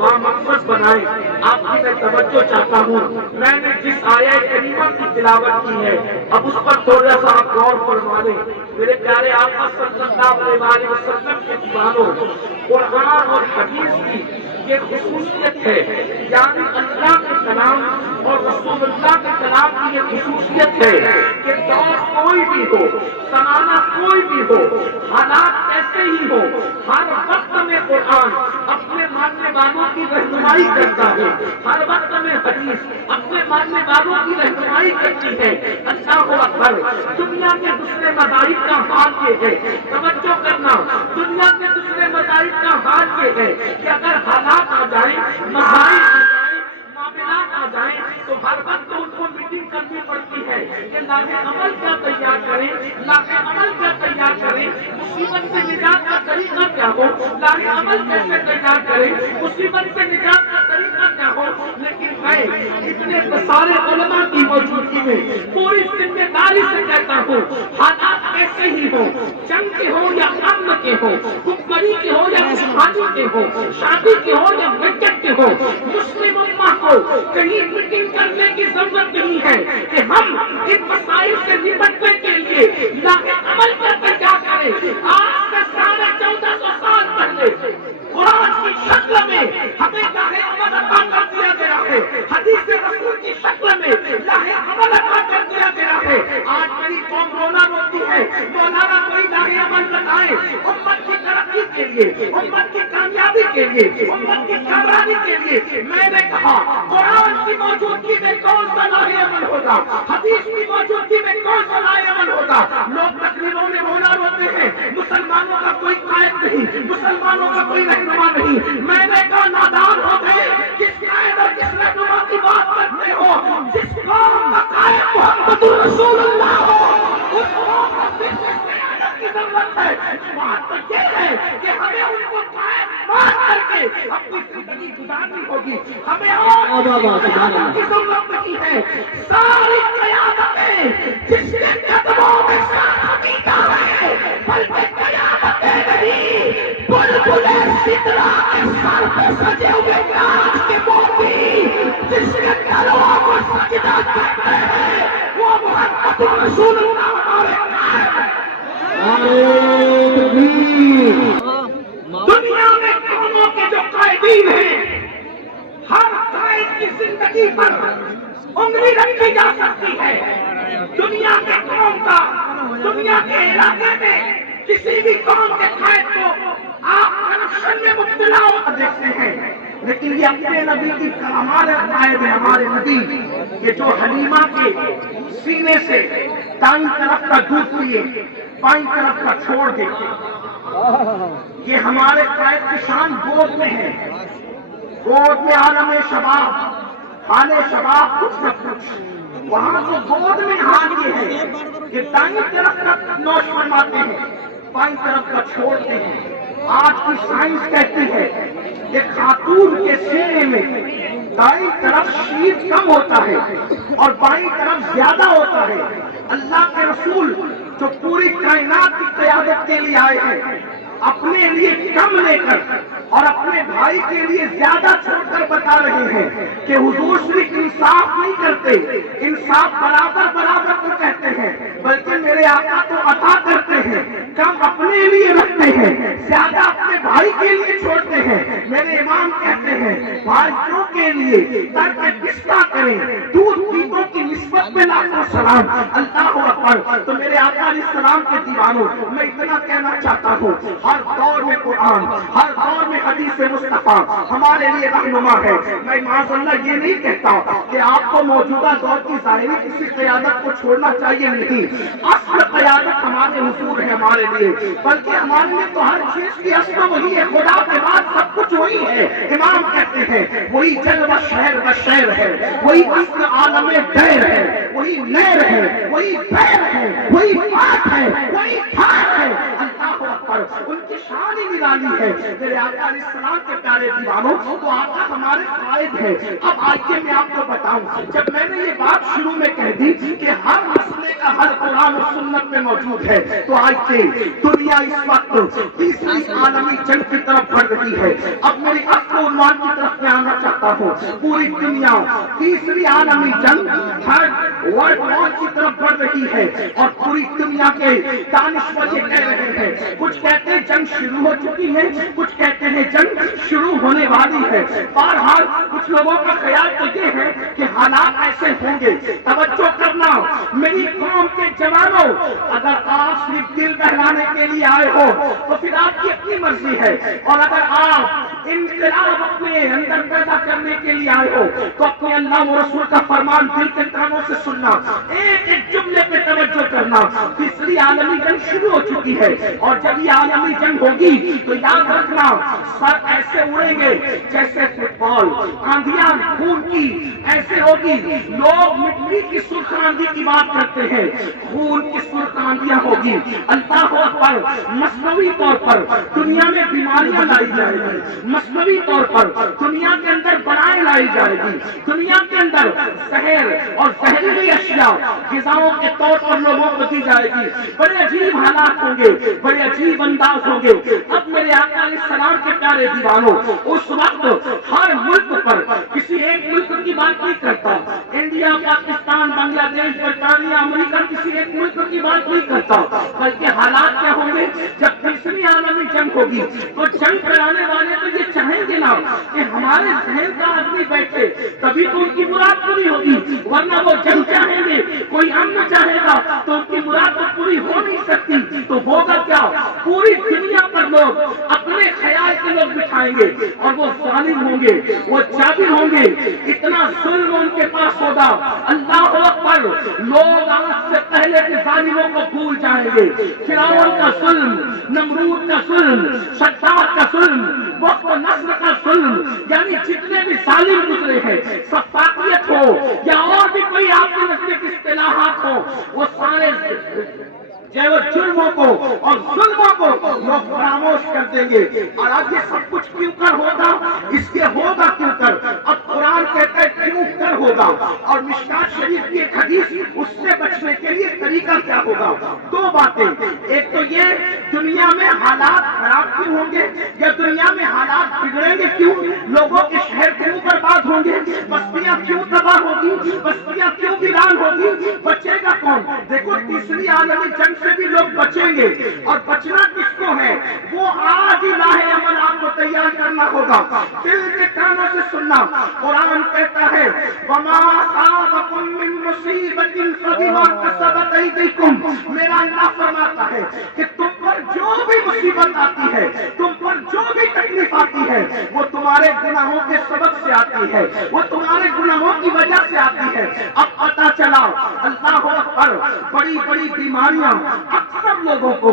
بامقصد بنائے. آپ کی میں توجہ چاہتا ہوں. میں نے جس آیت کریمہ کی تلاوت کی ہے اب اس پر تھوڑا سا آپ غور فرما لیں. میرے پیارے آقا صلی اللہ علیہ وسلم کے دیوانوں، قرآن اور حدیث کی یہ خصوصیت ہے، یعنی اللہ کے کلام اور رسول اللہ کے کلام کی یہ خصوصیت ہے کہ دور کوئی بھی ہو، زمانہ کوئی بھی ہو، حالات ایسے ہی ہو، ہر وقت میں قرآن اپنے ماننے والوں کی رہنمائی کرتا ہے، ہر وقت میں حدیث اپنے ماننے والوں کی رہنمائی کرتی ہے. اللہ اکبر. دنیا کے دوسرے مذاہب کا حال یہ ہے، توجہ کرنا، دنیا کے دوسرے مذاہب کا حال یہ ہے کہ اگر حالات آ جائیں، مسائل آ جائیں، معاملات آ جائیں تو ہر وقت ان کو میٹنگ کرنی پڑتی ہے کہ لانے عمل کیا تیار کریں، لانے عمل کیا تیار کریں، مصیبت سے نجات کا طریقہ کیا ہو، لانے عمل کیسے تیار کریں، مصیبت سے نجات کا طریقہ کیا ہو. لیکن میں اتنے سارے علماء کی موجودگی میں پوری ذمہ داری سے کہتا ہوں، حالات ایسے ہی ہو، جنگ کے ہو یا امن کے ہو، حکمرانی کے ہو یا خوشحالی کے ہو، شادی کے ہو یا بچت کے ہو، مسلم امہ کو کہیں میٹنگ کرنے کی ضرورت نہیں ہے کہ ہم ان مسائل سے نمٹنے کے لیے لانے عمل کرتے کیا کریں. آج سے 1450 سال پہلے قرآن کی شکل میں ہمیں لانے عمل عطا کر دیا گیا ہے، حدیث رسول کی شکل میں لانے عمل عطا کر دیا گیا ہے. آج میری قوم رونا روتی ہے، مولانا کوئی لانے عمل بتائے امت کی ترقی کے لیے، امت کی کامیابی کے لیے، امت کی کامیابی کے لیے. میں نے کہا قرآن کی موجودگی میں کون سا لانے عمل ہوگا، حدیث کی موجودگی میں کون سا لانے عمل ہوگا. لوگ تقریروں میں رونا روتے ہیں، مسلمانوں کا کوئی قائد نہیں، مسلمانوں کا کوئی رہنما نہیں. میں نے کہا نادان ہو گئے، کس قائد اور کس رہنما کی بات کرتے ہو. جس قوم کا قائد محمد رسول اللہ ہو اس قوم کو صرف قیادت کی ضرورت ہے. بات تو یہ ہے کہ ہمیں ان کو قائد مان کر کے اپنی زندگی گزارنی ہوگی. ہمیں اور قیادت کی ضرورت نہیں ہے. ساری قیادتیں جس کے قدموں میں سارا بیتا ہے، بلکہ قیادتیں نہیں بلبلے سدرا کے سر پہ سجے ہوئے کاج کے موتی جس کے گلوں کو سجدہ کرتے ہیں وہ محمد رسول اللہ ہمارے دنیا میں قوموں کے جو قائدین ہیں، ہر قائد کی زندگی پر انگلی رکھی جا سکتی ہے. دنیا کے قوم کا، دنیا کے علاقے میں کسی بھی قوم کے قائد کو آپ کرپشن میں مبتلا ہوتا دیکھتے ہیں. لیکن یہ اپنے نبی کی ہمارے قائد ہے، ہمارے نبی یہ جو حلیمہ کے سینے سے دائیں طرف کا دودھ پیے بائیں طرف کا چھوڑ دیتے، یہ ہمارے قائد کی شان گود میں ہے. گود میں عالم شباب، حال شباب کچھ نہ کچھ، وہاں سے گود میں حال یہ ہے کہ دائیں طرف کا نوش فرماتے ہیں، بائیں طرف کا چھوڑتے ہیں. آج کی سائنس کہتی ہے کہ خاتون کے سینے میں دائیں طرف شیر کم ہوتا ہے اور بائیں طرف زیادہ ہوتا ہے. اللہ کے رسول جو پوری کائنات کی قیادت کے لیے آئے ہیں، اپنے لیے کم لے کر اور اپنے بھائی کے لیے زیادہ چھوڑ کر بتا رہے ہیں کہ حضور صرف انصاف نہیں کرتے، انصاف برابر برابر کو کہتے ہیں، بلکہ میرے آقا تو عطا کرتے ہیں، کم اپنے لیے رکھتے ہیں، زیادہ اپنے بھائی کے لیے چھوڑتے ہیں. میرے امام کہتے ہیں بھائیوں کے لیے ترک قصہ کریں، دودھ پیتوں کی نسبت میں لاکھوں سلام. اللہ اکبر. تو میرے آقا علیہ السلام کے دیوانوں، میں اتنا کہنا چاہتا ہوں، ہر دور میں قرآن، ہر دور میں حدیث مصطفیٰ ہمارے لیے رہنما ہے. میں معاذ اللہ یہ نہیں کہتا کہ آپ کو موجودہ دور کی ظاہری کسی قیادت کو چھوڑنا چاہیے، نہیں. اصل قیادت ہمارے حضور ہے ہمارے لیے، بلکہ ہمارے لیے تو ہر چیز کی اصل وہی ہے. خدا کے بعد سب کچھ وہی ہے. امام کہتے ہیں وہی جل و شہر و شہر ہے، وہی اصل عالم دیر ہے، وہی لہر ہے، وہی پیر ہے، وہی بات ہے، وہی تھار ہے. اللہ اکبر. ان کی شان ہی نرالی ہے. میرے آقا علیہ السلام کے پیارے دیوانوں، تو آقا ہمارے قائد ہے. اب آئیے میں آپ کو بتاؤں، جب میں نے یہ بات شروع میں کہہ دی کہ ہر ہر مسئلے کا حل قرآن و سنت میں موجود ہے. تو آئیے دنیا اس وقت تیسری عالمی جنگ کی طرف بڑھ رہی ہے. اب میری اصل عنوان کی طرف میں آنا چاہتا ہوں. پوری دنیا تیسری عالمی جنگ ورلڈ وار کی طرف بڑھ رہی ہے اور پوری دنیا کے دانشور یہ کہہ رہے ہیں. کچھ کہتے ہیں جنگ شروع ہو چکی ہے, کچھ کہتے ہیں جنگ شروع ہونے والی ہے. بہرحال کچھ لوگوں کا خیال تو یہ ہے کہ حالات ایسے ہوں گے. توجہ کرنا میری قوم کے جوانوں, اگر آپ صرف دل بہلانے کے لیے آئے ہو تو پھر آپ کی اپنی مرضی ہے, اور اگر آپ انقلاب اپنے اندر پیدا کرنے کے لیے آئے ہو تو اپنے اللہ و رسول کا فرمان دل کے کانوں سے سننا. ایک ایک جملے پہ توجہ کرنا. تیسری عالمی جنگ شروع ہو چکی ہے اور جب یہ عالمی جنگ ہوگی تو یاد رکھنا سر ایسے اڑیں گے جیسے فٹ بال. آندھیاں خون کی ایسے ہوگی. لوگ مٹی کی سرخ آندھی کی بات کرتے ہیں, خون کی سرخ آندھیاں ہوگی. اللہ اکبر. مصنوعی طور پر دنیا میں بیماریاں لائی جائے گی, مصنوعی طور پر دنیا کے اندر بڑائی لائی جائے گی, دنیا کے اندر زہر اور زہریلی اشیاء غذاؤں کے طور پر لوگوں کو دی جائے گی. بڑے عجیب حالات ہوں گے, بڑے عجیب انداز ہوں گے. اب میرے آقا علیہ السلام کے پیارے دیوانوں, اس وقت ہر ملک پر کسی ایک ملک کی بات نہیں کرتا. انڈیا, پاکستان, بنگلہ دیش, برطانیہ, امریکہ کسی ایک ملک کی بات نہیں کرتا, بلکہ حالات کیا ہوں گے جب تیسری عالمی جنگ ہوگی تو جنگ کرانے والے تو یہ چاہیں گے نا کہ ہمارے ذہن کا آدمی بیٹھے, تبھی تو ان کی مراد پوری ہوگی, ورنہ وہ جنگ چاہیں گے, کوئی امن چاہے گا تو ان کی مراد تو پوری ہو نہیں سکتی. تو ہوگا کیا, پوری دنیا پر لوگ اپنے خیال کے لوگ بٹھائیں گے اور وہ ظالم ہوں گے, وہ جابر ہوں گے. اتنا ظلم ان کے پاس ہوگا, اللہ اکبر. لوگ آج سے پہلے کے ظالموں کو بھول جائیں گے. فرعون کا ظلم, نمرود کا ظلم, شداد کا ظلم, وقت نصر کا ظلم, یعنی جتنے بھی ظالم گزرے ہیں, سفاکیت ہو یا اور بھی کوئی آپ کے نزدیک اصطلاحات ہو, وہ سارے جو جرموں کو اور ظلموں کو لوگ فراموش کر دیں گے. اور آج یہ سب کچھ کیوں کر ہوگا, اس کے ہوگا کیوں کر. اب قرآن کہتا ہے کیوں کر ہوگا, اور مشکات شریف کی ایک حدیث, اس سے بچنے کے لیے طریقہ کیا ہوگا. دو باتیں, ایک تو یہ دنیا میں حالات خراب کیوں ہوں گے, یا دنیا میں حالات بگڑیں گے کیوں, لوگوں کے شہر کیوں برباد ہوں گے, بستیاں کیوں تباہ ہوگی, بستیاں کیوں ویران ہوگی, بچے گا کون. دیکھو تیسری عالمی جنگ سے بھی لوگ بچیں گے, اور بچنا کس کو ہے, وہ آج ہی راہ عمل آپ کو تیار کرنا ہوگا. دل کے کانوں سے سننا. قرآن کہتا ہے وما اصابکم من مصیبت فبما کسبت ایدیکم. میرا اللہ فرماتا ہے کہ تم پر جو بھی مصیبت آتی ہے, تم پر جو بھی تکلیف آتی ہے, وہ تمہارے گناہوں کے سبب سے آتی ہے, وہ تمہارے گناہوں کی وجہ سے آتی ہے. اب پتہ چلا اللہ اکبر, بڑی بڑی بیماریاں اکثر لوگوں کو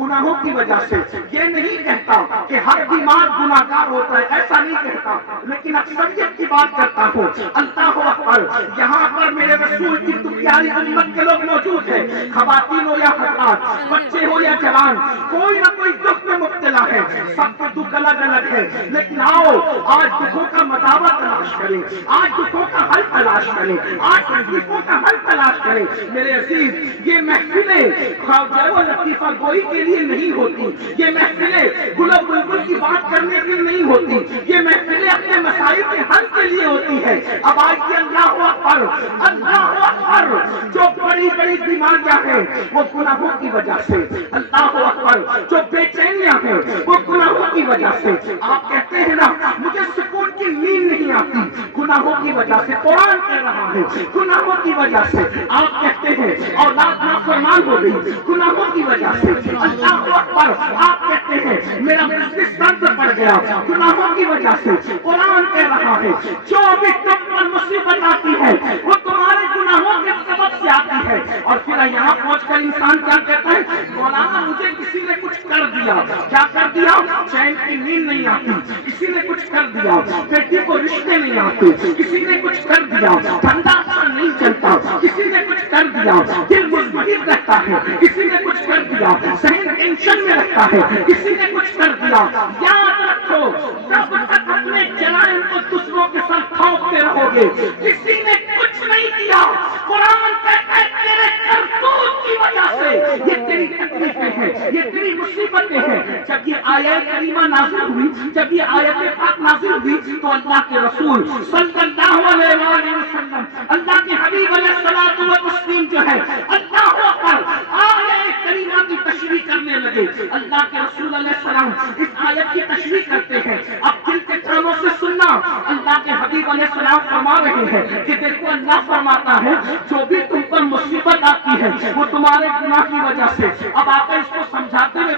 گناہوں کی وجہ سے. یہ نہیں کہتا کہ ہر بیمار گناہگار ہوتا ہے, ایسا نہیں کہتا, لیکن اکثریت کی بات کرتا ہوں. اللہ اکبر. یہاں پر میرے رسول کی پیاری امت کے لوگ موجود ہیں, خواتین ہو یا حضرات, بچے ہو یا جوان, کوئی نہ کوئی دکھ میں مبتلا ہے. سب کے دکھ الگ الگ ہے, لیکن آؤ آج دکھوں کا مداوع تلاش کریں, آج دکھوں کا حل تلاش کریں, آج تکلیفوں کا حل تلاش کریں. میرے عزیز, یہ محفلیں خواجہ لطیفہ گوئی کے لیے نہیں ہوتی, یہ محفلیں گل و بلبل کی بات کرنے کے لیے نہیں ہوتی, یہ محفلیں اپنے مسائل کے حل کے لیے ہوتی ہے. اب آج کی اللہ اکبر, اللہ اکبر, جو بڑی بڑی بیماریاں ہیں وہ گناہوں کی وجہ سے, اللہ اکبر, جو بے چینیاں ہیں وہ گناہوں کی وجہ سے. آپ کہتے ہیں نا مجھے سکون کی نیند نہیں آتی, گناہوں کی وجہ سے. قرآن کہہ رہا ہے گناہوں کی وجہ سے. آپ کہتے ہیں اولاد نافرمان ہو گئی, گناہوں کی وجہ سے. اللہ اکبر. آپ کہتے ہیں میرا بزنس بند پڑ گیا, گناہوں کی وجہ سے. قرآن کہہ رہا ہے جو بھی تم پر مصیبت آتی ہے وہ تمہارے گناہوں کے سبب سے آتی ہے. اور پھر یہاں پہنچ کر انسان کیا کہتا ہے, مولانا مجھے کسی نے کچھ کر دیا. کیا کر دیا؟ چین کی نیند نہیں آتی, کسی نے کچھ کر دیا. بیٹی کو رشتے نہیں آتے, کسی نے کچھ کر دیا. دھندا اچھا نہیں چلتا, کسی نے کچھ کر دیا. دل مضطرب رہتا ہے, کسی نے کچھ کر دیا. ذہن ٹینشن میں رہتا ہے, کسی نے کچھ کر دیا. یاد رکھو جب تک اپنے جرائم کو دوسروں کے ساتھ تھوپتے رہو گے, کسی نے کچھ نہیں کیا. قرآن کہتا ہے تیرے یہ اتنی مصیبتیں ہیں. جب یہ آیت کریمہ نازل ہوئی, جب یہ آیت پاک نازل ہوئی, تو اللہ کے رسول صلی اللہ علیہ وآلہ وسلم, اللہ کے حبیب علیہ الصلوۃ والتسلیم جو ہے, اللہ اکبر, آیت کریمہ کی تشریح کرنے لگے. اللہ کے رسول علیہ السلام اس آیت کی تشریح کرتے ہیں. اب دل کے کانوں سے سننا, اللہ کے حبیب علیہ السلام فرما رہے ہیں کہ دیکھو اللہ فرماتا ہے جو بھی تم پر مصیبت آتی ہے وہ تمہارے گناہ کی وجہ سے. اب آپ اس کو سمجھاتے ہوئے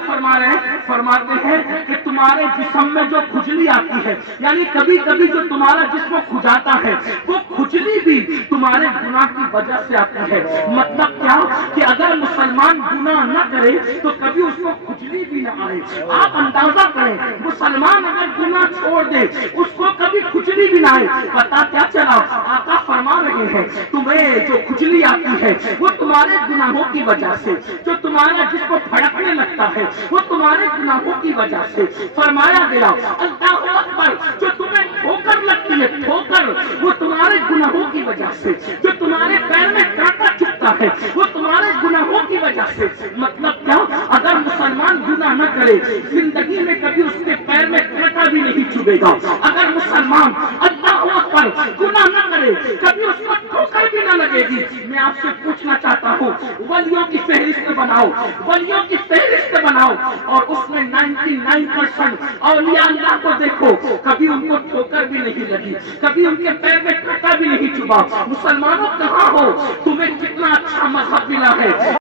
فرماتے ہیں کہ تمہارے جسم میں جو کھجلی آتی ہے, یعنی کبھی کبھی جو تمہارا جسم کھجاتا ہے, وہ کھجلی بھی تمہارے گناہ کی وجہ سے آتی ہے. مطلب کیا کہ اگر مسلمان گناہ نہ کرے تو کبھی اس کو کھجلی بھی نہ آئے. آپ اندازہ کریں, مسلمان اگر گناہ چھوڑ دے اس کو کبھی کھجلی بھی نہ آئے. پتا کیا چلا, آقا فرما رہے ہیں تمہیں جو کھجلی آتی ہے وہ تمہارے گناہوں کی وجہ سے, جو تمہارا جسم پھڑکنے لگتا ہے وہ تمہارے گناہوں کی وجہ سے. فرمایا گیا اللہ اکبر, جو تمہیں ٹھوکر لگتی ہے, ٹھوکر وہ تمہارے گناہوں کی وجہ سے, جو تمہارے پیر میں کانٹا چبھتا ہے وہ تمہارے گناہوں کی وجہ سے. مطلب کیا, اگر مسلمان گناہ نہ کرے زندگی میں کبھی اس کے پیر میں کانٹا بھی نہیں چبھے گا. اگر مسلمان اللہ اکبر گناہ نہ کرے کبھی اس کو ٹھوکر بھی نہ لگے گی. میں آپ سے پوچھنا چاہتا ہوں, ولیوں کی فہرست بناؤ, ولیوں کی فہرست بناؤ, اور اس میں 99% اولیاء اللہ کو دیکھو کبھی ان کو ٹھوکر بھی نہیں لگی, کبھی ان کے پیر میں کانٹا بھی نہیں چبھا. مسلمانوں کہاں ہو, تمہیں کتنا اچھا مذہب ملا ہے.